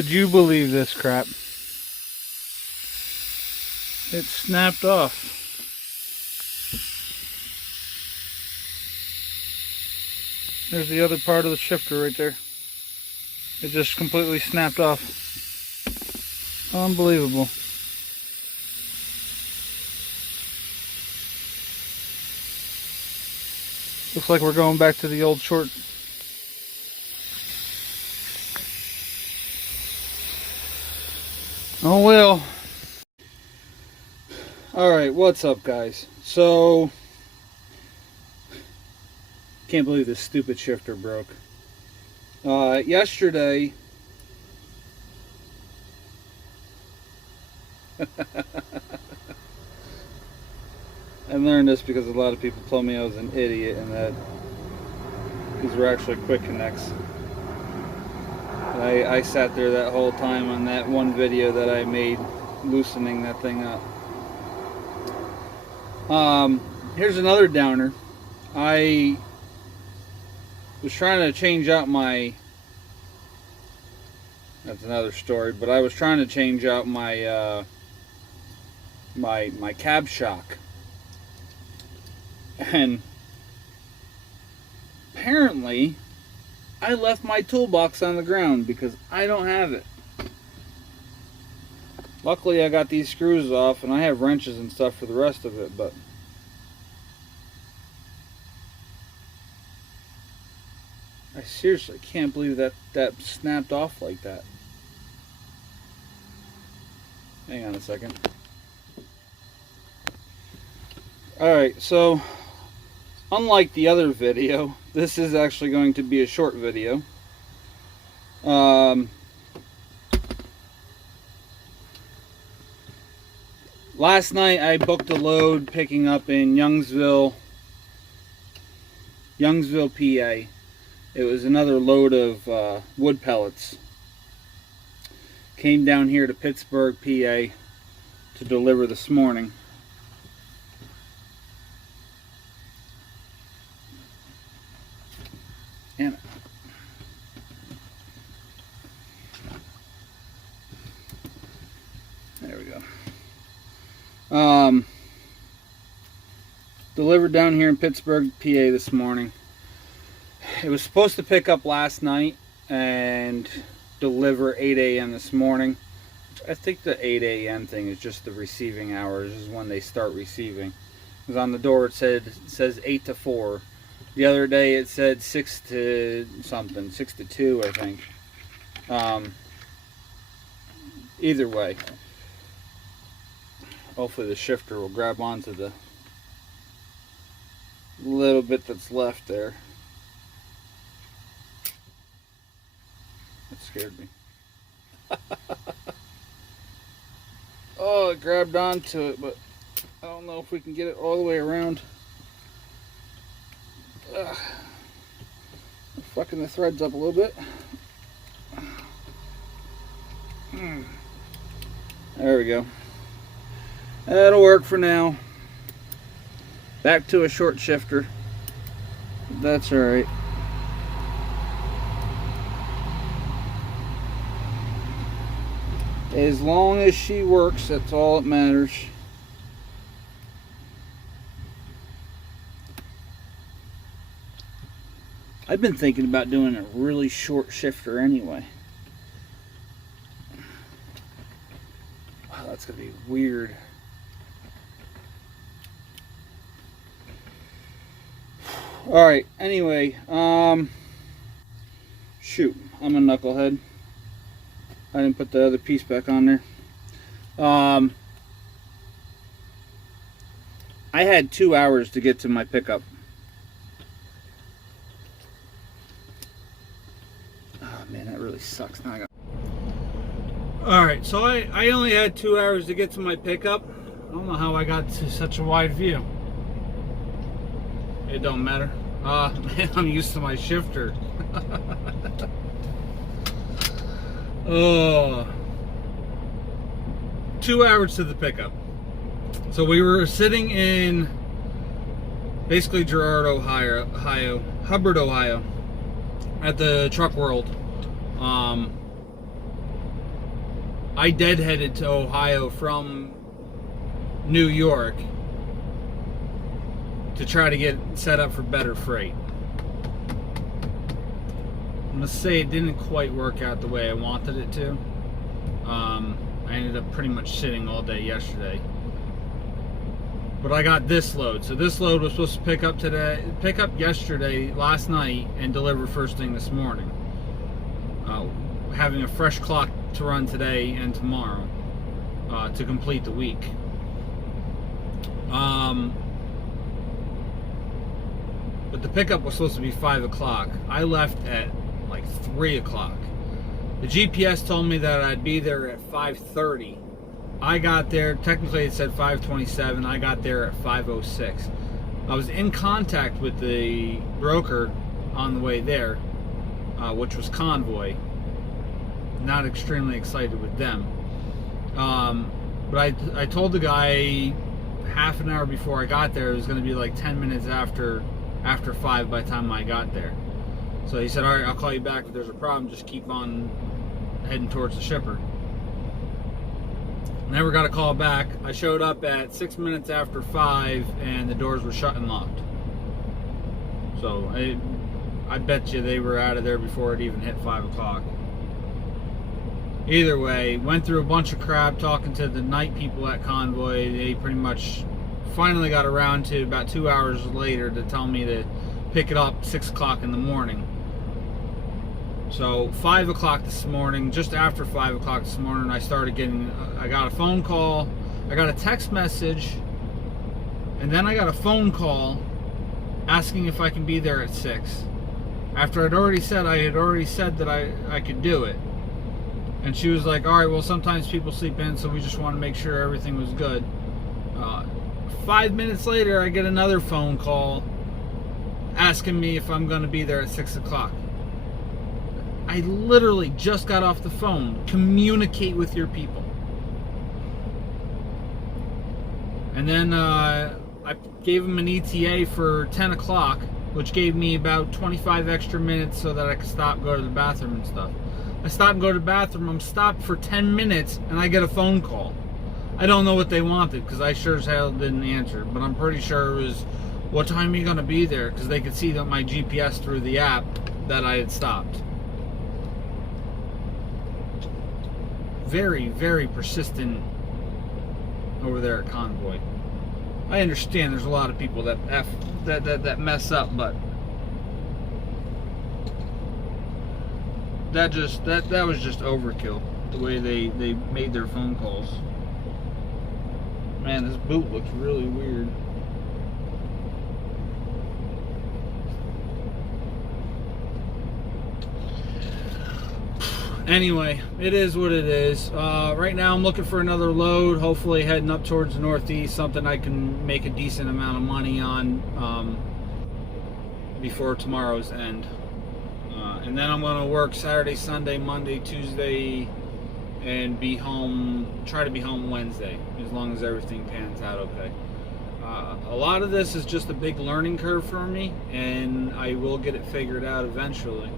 Would you believe this crap? It snapped off. There's the other part of the shifter right there. It just completely snapped off. Unbelievable. Looks like we're going back to the old short. Oh well. Alright, what's up guys? So, can't believe this stupid shifter broke. Yesterday, I learned this because a lot of people told me I was an idiot and that these were actually quick connects. I sat there that whole time on that one video that I made loosening that thing up. Here's another downer. I was trying to change out my, that's another story, but I was trying to change out my my cab shock, and apparently I left my toolbox on the ground because I don't have it. Luckily I got these screws off and I have wrenches and stuff for the rest of it, but I seriously can't believe that snapped off like that. Hang on a second. Alright, so unlike the other video, this is actually going to be a short video. Last night I booked a load picking up in Youngsville, PA. It was another load of wood pellets. Came down here to Pittsburgh, PA to deliver this morning. And there we go. Delivered down here in Pittsburgh, PA this morning. It was supposed to pick up last night and deliver 8 a.m. this morning. I think the 8 a.m. thing is just the receiving hours, is when they start receiving. Because on the door it says 8 to 4. The other day it said 6 to something, 6 to 2 I think. Either way, hopefully the shifter will grab onto the little bit that's left there. That scared me. Oh, it grabbed onto it, but I don't know if we can get it all the way around. Ugh. Fucking the threads up a little bit. There we go. That'll work for now. Back to a short shifter. That's alright. As long as she works, that's all that matters. I've been thinking about doing a really short shifter anyway. Wow, that's gonna be weird. Alright, anyway, shoot, I'm a knucklehead. I didn't put the other piece back on there. I had 2 hours to get to my pickup. Oh man, that really sucks. Now I got... Alright, so I only had 2 hours to get to my pickup. I don't know how I got to such a wide view. It don't matter. Man, I'm used to my shifter. Oh, 2 hours to the pickup. So we were sitting in basically Girard, Ohio, Hubbard, Ohio, at the Truck World. I deadheaded to Ohio from New York to try to get set up for better freight. I'm going to say it didn't quite work out the way I wanted it to. I ended up pretty much sitting all day yesterday. But I got this load. So this load was supposed to pick up yesterday, last night, and deliver first thing this morning. Having a fresh clock to run today and tomorrow to complete the week. But the pickup was supposed to be 5 o'clock. I left at like 3 o'clock. The GPS told me that I'd be there at 5:30. I got there, technically it said 5:27. I got there at 5:06. I was in contact with the broker on the way there, which was Convoy. Not extremely excited with them. But I told the guy half an hour before I got there it was going to be like 10 minutes after 5 by the time I got there. So he said, all right, I'll call you back if there's a problem. Just keep on heading towards the shipper. Never got a call back. I showed up at 6 minutes after 5 and the doors were shut and locked. So I bet you they were out of there before it even hit 5 o'clock. Either way, went through a bunch of crap talking to the night people at Convoy. They pretty much finally got around to about 2 hours later to tell me to pick it up 6 o'clock in the morning. So 5 o'clock this morning, just after 5 o'clock this morning, I got a phone call, I got a text message, and then I got a phone call asking if I can be there at 6. After I had already said that I could do it. And she was like, all right, well, sometimes people sleep in, so we just want to make sure everything was good. 5 minutes later, I get another phone call asking me if I'm going to be there at 6 o'clock. I literally just got off the phone. Communicate with your people. And then I gave them an ETA for 10 o'clock, which gave me about 25 extra minutes so that I could stop, go to the bathroom and stuff. I stop and go to the bathroom. I'm stopped for 10 minutes and I get a phone call. I don't know what they wanted because I sure as hell didn't answer. But I'm pretty sure it was, what time are you going to be there? Because they could see that my GPS through the app that I had stopped. Very, very persistent over there at Convoy. I understand there's a lot of people that mess up, but that was just overkill, the way they made their phone calls. Man, this boot looks really weird. Anyway, it is what it is. Right now I'm looking for another load, hopefully heading up towards the Northeast, something I can make a decent amount of money on before tomorrow's end. And then I'm going to work Saturday, Sunday, Monday, Tuesday, and try to be home Wednesday, as long as everything pans out okay. A lot of this is just a big learning curve for me, and I will get it figured out eventually.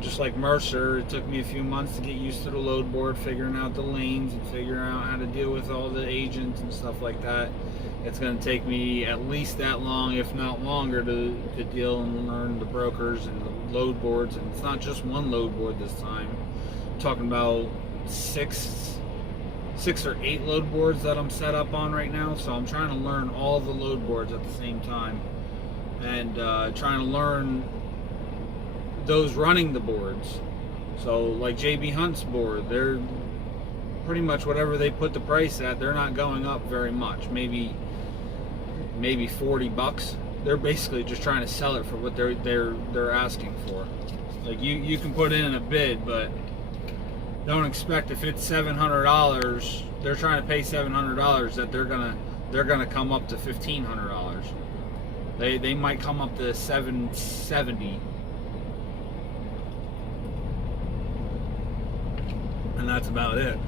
Just like Mercer, it took me a few months to get used to the load board, figuring out the lanes and figuring out how to deal with all the agents and stuff like that. It's going to take me at least that long, if not longer, to deal and learn the brokers and the load boards. And it's not just one load board this time. I'm talking about six or eight load boards that I'm set up on right now. So I'm trying to learn all the load boards at the same time, and trying to learn those running the boards. So like JB Hunt's board, they're pretty much whatever they put the price at, they're not going up very much, maybe $40. They're basically just trying to sell it for what they're asking for. Like you can put in a bid, but don't expect if it's $700, they're trying to pay $700 that they're gonna come up to $1,500. They might come up to $770. And that's about it.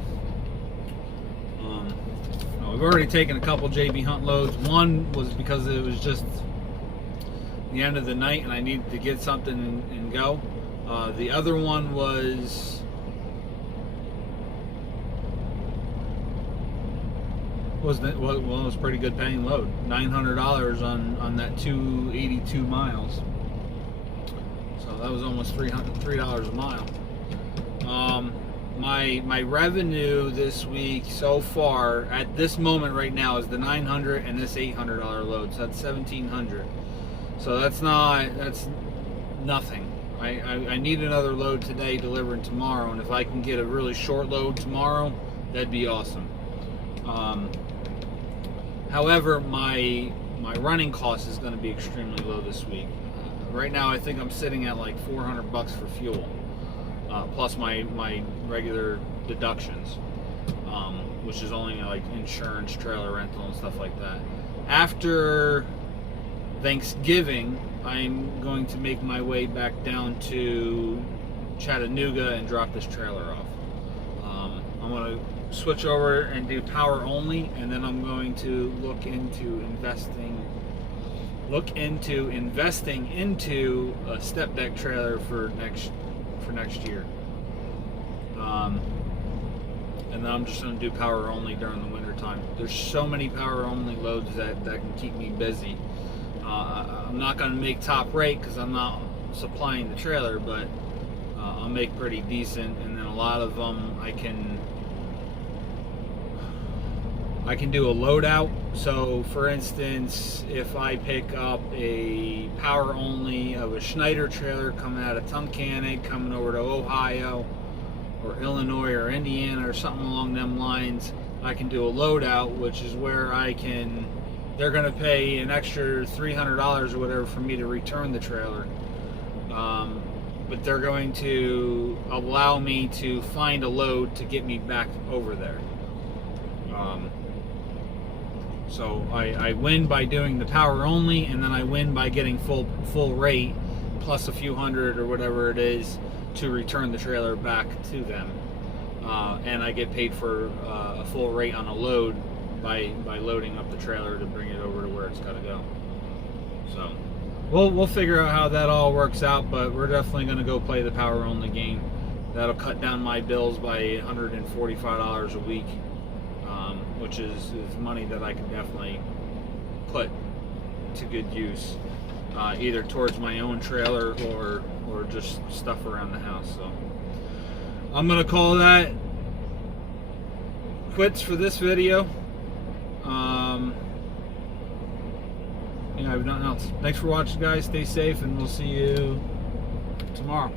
We've already taken a couple JB Hunt loads. One was because it was just the end of the night and I needed to get something and go. The other one was It was a pretty good paying load. $900 on that 282 miles. So that was almost $3 a mile. My revenue this week so far at this moment right now is the $900 and this $800 load. So that's $1,700. So that's nothing. I need another load today, delivering tomorrow, and if I can get a really short load tomorrow, that'd be awesome. However, my running cost is going to be extremely low this week. Right now, I think I'm sitting at like $400 for fuel, plus my regular deductions, which is only like insurance, trailer rental, and stuff like that. After Thanksgiving, I'm going to make my way back down to Chattanooga and drop this trailer off. I'm going to switch over and do power only, and then I'm going to look into investing into a step deck trailer for next year. And then I'm just going to do power only during the winter time. There's so many power only loads that can keep me busy. I'm not going to make top rate because I'm not supplying the trailer, but I'll make pretty decent, and then a lot of them I can do a loadout. So for instance, if I pick up a power only of a Schneider trailer coming out of Tunkhannock, coming over to Ohio or Illinois or Indiana or something along them lines, I can do a loadout, which is where they're going to pay an extra $300 or whatever for me to return the trailer. But they're going to allow me to find a load to get me back over there. So I win by doing the power only, and then I win by getting full rate plus a few hundred or whatever it is to return the trailer back to them. And I get paid for a full rate on a load by loading up the trailer to bring it over to where it's got to go. So we'll figure out how that all works out, but we're definitely going to go play the power only game. That'll cut down my bills by $145 a week, which is money that I can definitely put to good use, either towards my own trailer or just stuff around the house. So I'm going to call that quits for this video. I have nothing else. Thanks for watching, guys. Stay safe, and we'll see you tomorrow.